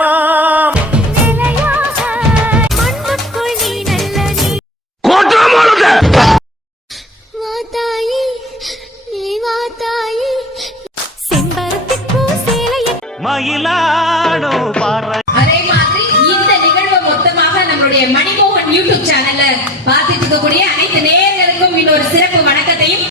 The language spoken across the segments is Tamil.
அம்மா மயிலாடோ பாரு. அதே மாதிரி இந்த நிகழ்வு மொத்தமாக நம்மளுடைய மணிமோகன் யூடியூப் சேனல்ல பார்த்துட்டு இருக்கக்கூடிய அனைத்து நேயர்களுக்கும் இன்னொரு சிறப்பு வணக்கத்தையும்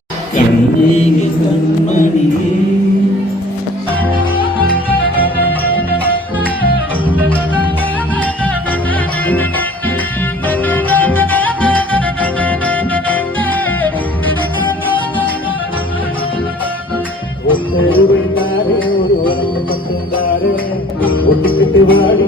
ஒட்டுக்கிட்டு வாடி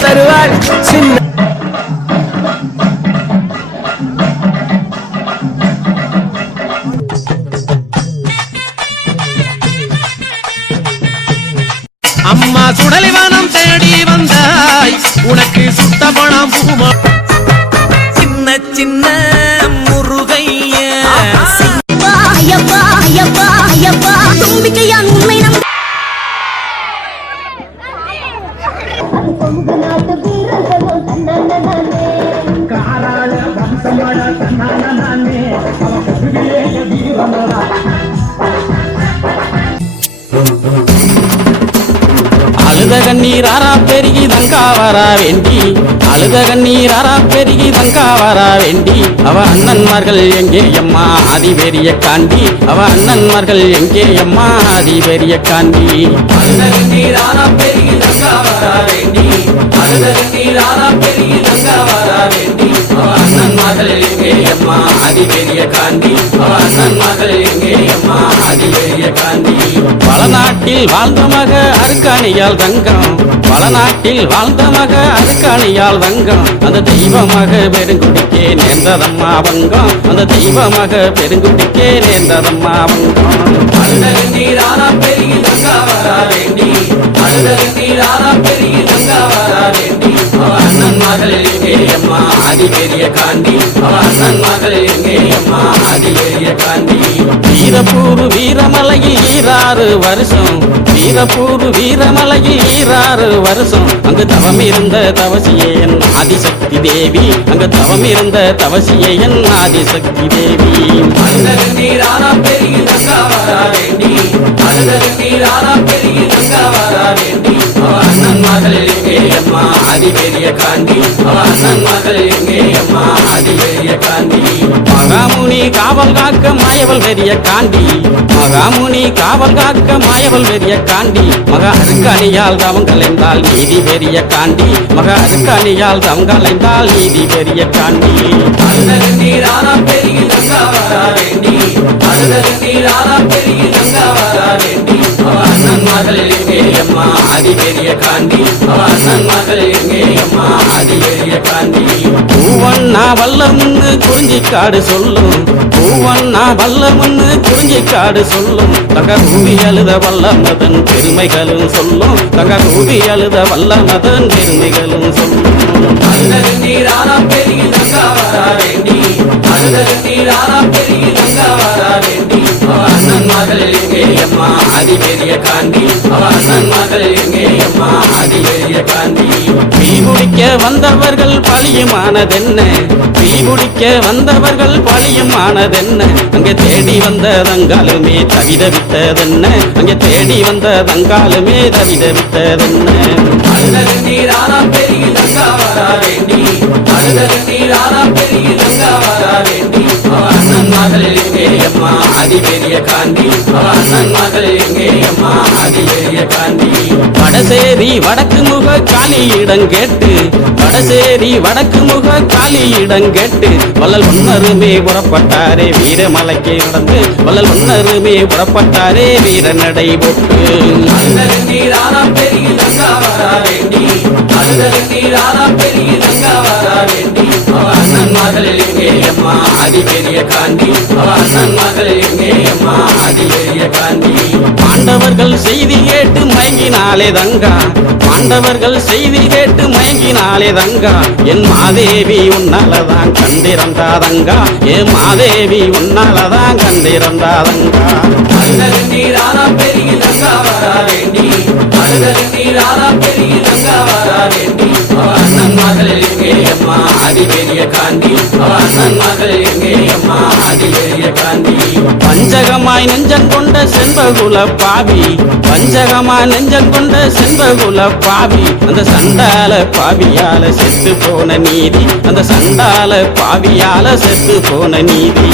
தருவாள் சின்ன அம்மா சுடலிவானம் தேடி வந்தாய் உனக்கு சுத்த பணம் பூமா சின்ன சின்ன முருகையா தும்பிக்கையான் உண்மை நம்ப அழுத கண்ணீராரா பெருகி தங்கா வரா வேண்டி அழுத கண்ணீராரா பெருகி தங்கா வரா வேண்டி அவ அண்ணன்மார்கள் எங்கே அம்மா ஆதிபெரிய காண்டி அவ அண்ணன்மார்கள் எங்கே அம்மா ஆதிபெரிய காண்டி அழுத கண்ணீராரா பெருகி தங்கா வரா வேண்டி அழுத கண்ணீராரா பெருகி தங்கா வரா வேண்டி அவ அண்ணன்மார்கள் எங்கே அம்மா ஆதிபெரிய காண்டி அவ அண்ணன்மார்கள் எங்கே அம்மா ஆதிபெரிய காண்டி பல நாட்டில் வாழ்ந்த மக அருக்காணியால் தங்கம் பல நாட்டில் வாழ்ந்த மக அருக்காணியால் தங்கம் அந்த தெய்வமாக பெருங்குடிக்கே நேர்ந்ததம்மா வங்கம் அந்த தெய்வமாக பெருங்குடிக்கே நேர்ந்ததம்மா வங்கம் அழுத நீரானா பெருகி தங்கா வரா வேண்டி அழுத நீரானா பெருகி தங்கா வரா வேண்டி அவ அண்ணன் மகள் எங்கே அம்மா ஆதிபெரிய காண்டி அவ அண்ணன் மகள் எங்கே அம்மா ஆதிபெரிய காண்டி வீரப்பூர் வீரமலையில் ஈராறு வருஷம் வீரப்பூர் வீரமலையில் ஈராறு வருஷம் அங்கு தவம் இருந்த தவசியே என் ஆதிசக்தி தேவி அங்கு தவம் இருந்த தவசியே என் ஆதிசக்தி தேவி அழுத நீரானா பெருகி தங்கா வரா வேண்டி அழுத நீரானா பெருகி தங்கா வரா வேண்டி அவ அண்ணன் மகள் எங்கே அம்மா ஆதிபெரிய காண்டி அவ அண்ணன் மகள் எங்கே அம்மா ஆதிபெரிய காண்டி மகாமுனி காவல் காக்க மாயவள் பெரிய காண்டி மகாமுனி காவல் காக்க மாயவள் பெரிய காண்டி மக அருக்காணியால் தவங்களைந்தால் நீதி பெரிய காண்டி மக அருக்காணியால் தவங்களைந்தால் நீதி பெரிய காண்டி அழுத நீரானா பெருகி தங்கா வரா வேண்டி அழுத நீரானா பெருகி தங்கா வரா வேண்டி அவ அண்ணன் மகள் எங்கே அம்மா ஆதிபெரிய காண்டி அவ அண்ணன் மகள் எங்கே அம்மா ஆதிபெரிய காண்டி பூவண்ணா வல்லமுன்னு குறிஞ்சிக்காடு சொல்லும் பூவண்ணா வல்லமுன்னு குறிஞ்சிக்காடு சொல்லும் தங்க ரூபி அழுத வல்லமதன் பெருமைகளும் சொல்லும் தங்க ரூபி அழுத வல்லமதன் பெருமைகளும் சொல்லும் அழுதகு நீரானா பெருகி தங்கா வரா வேண்டி அழுதகு நீரானா பெருகி தங்கா வரா வேண்டி அவ அண்ணன் மகள் எங்கே அம்மா அதி பெரிய காண்டி அவ அண்ணன் மகள் எங்கே அம்மா அதி பெரிய காண்டி தீ குடிக்க வந்தவர்கள் பழியுமானதென்ன தீ குடிக்க வந்தவர்கள் பழியுமானதென்ன அங்கே தேடி வந்த தங்காலுமே தவிதவித்ததென்ன அங்கே தேடி வந்த தங்காலுமே தவிதவித்ததென்ன அழுதகு நீரானா பெருகி தங்கா வரா வேண்டி அழுதகு நீரானா பெருகி தங்கா வரா வேண்டி அவ அண்ணன் மகள் எங்கே அம்மா அதி பெரிய காண்டி அவ அண்ணன் மகள் எங்கே அம்மா அதி பெரிய காண்டி வடசேரி வடக்கு முக காலியிடம் கேட்டு வடசேரி வடக்கு முக காலியிடம் கேட்டு வள்ளல் ஒன்னருமே புறப்பட்டாரே வீரமலைக்கு நடந்து வள்ளல் ஒன்னருமே புறப்பட்டாரே வீர நடை போட்டு அழுதகு நீரானா பெருகி தங்கா வரா வேண்டி அழுதகு நீரானா பெருகி தங்கா வரா வேண்டி அவ அண்ணன் மகள் எங்கே அம்மா அதி பெரிய காண்டி அவ அண்ணன் மகள் எங்கே அம்மா அதி பெரிய காண்டி பாண்டவர்கள் செய்தி கேட்டு மயங்கினாலே தங்கா பாண்டவர்கள் செய்தி கேட்டு மயங்கினாலே தங்கா என் மாதேவி உன்னாலதான் கண்டிருந்தாதங்கா என் மாதேவி உன்னாலதான் கண்டிருந்தாதங்கா அழுதகு நீரானா பெருகி தங்கா வரா வேண்டி அழுதகு நீரானா பெருகி தங்கா வரா வேண்டி அவ அண்ணன் மகள் எங்கே அம்மா அதி பெரிய காண்டி அவ அண்ணன் மகள் எங்கே அம்மா அதி பெரிய காண்டி பஞ்சகமாய் நெஞ்சம் கொண்ட செண்பகுல பாவி பஞ்சகமாய் நெஞ்சம் கொண்ட செண்பகுல பாவி அந்த சண்டால பாவியால செத்து போன நீதி அந்த சண்டால பாவியால செத்து போன நீதி